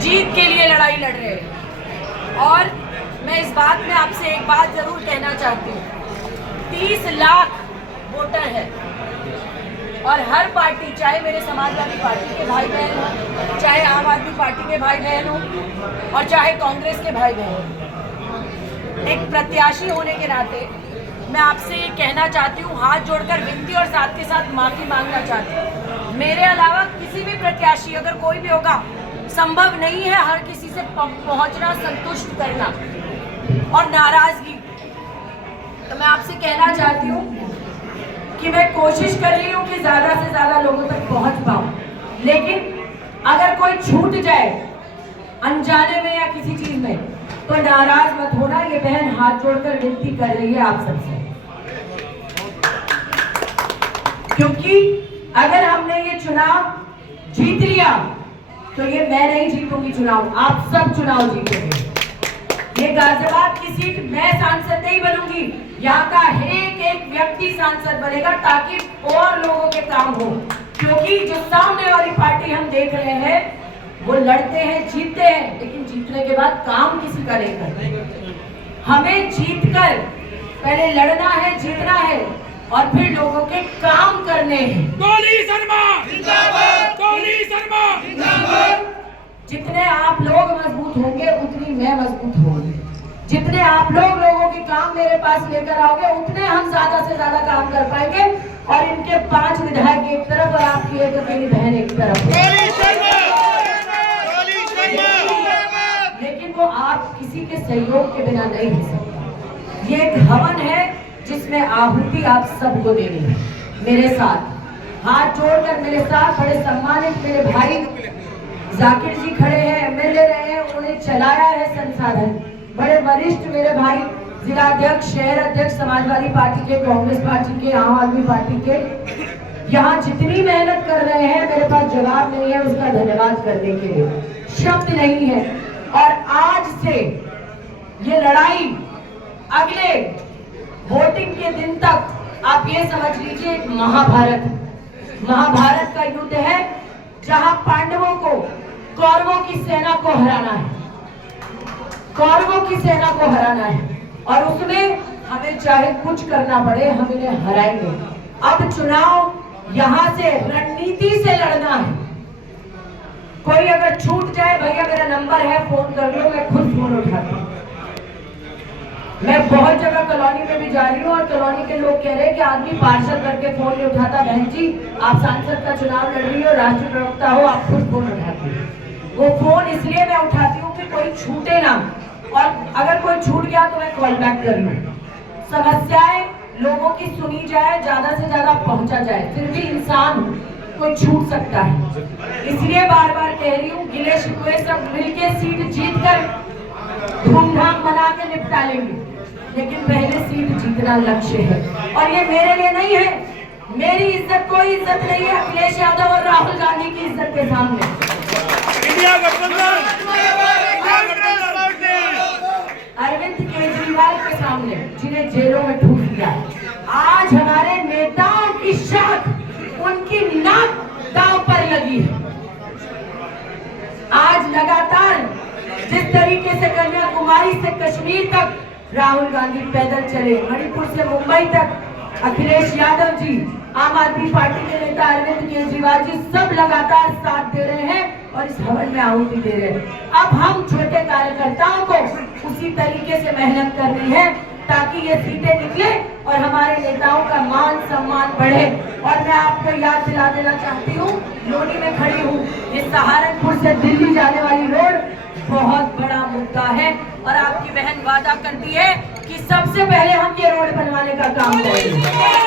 जीत के लिए लड़ाई लड़ रहे हैं। और मैं इस बात में आपसे एक बात जरूर कहना चाहती हूँ, 30 लाख वोटर है और हर पार्टी, चाहे मेरे समाजवादी पार्टी के भाई बहन हो, चाहे आम आदमी पार्टी के भाई बहन हो और चाहे कांग्रेस के भाई बहन हो, एक प्रत्याशी होने के नाते मैं आपसे ये कहना चाहती हूँ, हाथ जोड़कर विनती और साथ के साथ माफी मांगना चाहती हूँ। मेरे अलावा किसी भी प्रत्याशी अगर कोई भी होगा, संभव नहीं है हर किसी से पहुंचना, संतुष्ट करना और नाराजगी। तो मैं आपसे कहना चाहती हूँ कि मैं कोशिश कर रही हूँ कि ज्यादा से ज्यादा लोगों तक पहुंच पाऊं, लेकिन अगर कोई छूट जाए अनजाने में या किसी चीज में तो नाराज मत होना। ये बहन हाथ जोड़कर विनती कर रही है आप सबसे, क्योंकि अगर हमने ये चुनाव जीत लिया तो ये मैं नहीं जीतूंगी चुनाव, आप सब चुनाव जीतेंगे। ये गाजियाबाद की सीट मैं सांसद नहीं बनूंगी, यहाँ का एक व्यक्ति सांसद बनेगा ताकि और लोगों के काम हो। क्योंकि जो सामने वाली पार्टी हम देख रहे हैं वो लड़ते हैं, जीतते हैं, लेकिन जीतने के बाद काम किसी का नहीं करते। हमें जीतकर पहले लड़ना है, जीतना है और फिर लोगों के काम करने हैं। डोली शर्मा जिंदाबाद, डोली शर्मा जिंदाबाद। जितने आप लोग मजबूत होंगे उतनी मैं मजबूत होंगी। जितने आप लोग लोगों के काम मेरे पास लेकर आओगे उतने हम ज्यादा से ज्यादा काम कर पाएंगे। और इनके 5 विधायक एक तरफ और आपकी एक अकेली बहन एक तरफ। लेकिन वो आप किसी के सहयोग के बिना नहीं हो सकता। ये एक हवन है जिसमें आहुति आप सबको देनी है। मेरे साथ हाथ जोड़कर, मेरे साथ बड़े सम्मानित मेरे भाई जाकिर जी खड़े हैं, एमएलए रहे हैं, उन्होंने चलाया है संसाधन। बड़े वरिष्ठ मेरे भाई जिलाध्यक्ष, शहर अध्यक्ष, समाजवादी पार्टी के, कांग्रेस पार्टी के, आम आदमी पार्टी के, यहाँ जितनी मेहनत कर रहे हैं मेरे पास जवाब नहीं है उसका धन्यवाद करने के लिए, शब्द नहीं है। और आज से ये लड़ाई अगले वोटिंग के दिन तक आप ये समझ लीजिए एक महाभारत का युद्ध है, जहां पांडवों को कौरवों की सेना को हराना है, कौरवों की सेना को हराना है। और उसमें हमें चाहे कुछ करना पड़े हम इन्हें हराएंगे। अब चुनाव यहाँ से रणनीति से लड़ना है। कोई अगर छूट जाए, भैया मेरा नंबर है, फोन कर लो, मैं खुद फोन उठाता हूँ। मैं बहुत जगह कॉलोनी में भी जा रही हूँ और कॉलोनी के लोग कह रहे हैं कि आदमी पार्सल करके फोन नहीं उठाता। बहन जी, आप सांसद का चुनाव लड़ रही हो, राष्ट्रीय प्रवक्ता हो, आप खुद फोन उठाती हो। वो फोन इसलिए मैं उठाती हूँ कि कोई छूटे ना, और अगर कोई छूट गया तो मैं कॉल बैक कर लूँ, समस्याएं लोगों की सुनी जाए, ज्यादा से ज्यादा पहुंचा जाए। फिर भी इंसान कोई छूट सकता है, इसलिए बार बार कह रही हूँ, गिले शिकवे सब मिलके सीट जीतकर धूमधाम मना के निपटा लेंगे, लेकिन पहले सीट जीतना लक्ष्य है। और ये मेरे लिए नहीं है, मेरी इज्जत कोई इज्जत नहीं है अखिलेश यादव और राहुल गांधी की इज्जत के सामने। अरविंद केजरीवाल के सामने, जिन्हें जेलों में ठूस दिया। आज हमारे नेताओं की शाख, उनकी नाक दांव पर लगी है। आज लगातार जिस तरीके से कन्याकुमारी से कश्मीर तक राहुल गांधी पैदल चले, मणिपुर से मुंबई तक अखिलेश यादव जी, आम आदमी पार्टी के नेता अरविंद केजरीवाल जी, सब लगातार साथ दे रहे हैं और इस हवन में आहुति दे रहे हैं। अब हम छोटे कार्यकर्ताओं को उसी तरीके से मेहनत करनी है ताकि ये सीटें निकले और हमारे नेताओं का मान सम्मान बढ़े। और मैं आपको याद दिला देना चाहती हूँ, लोनी में खड़ी हूँ, ये सहारनपुर से दिल्ली जाने वाली रोड बहुत बड़ा मुद्दा है और आपकी बहन वादा करती है कि सबसे पहले हम ये रोड बनवाने का काम करेंगे।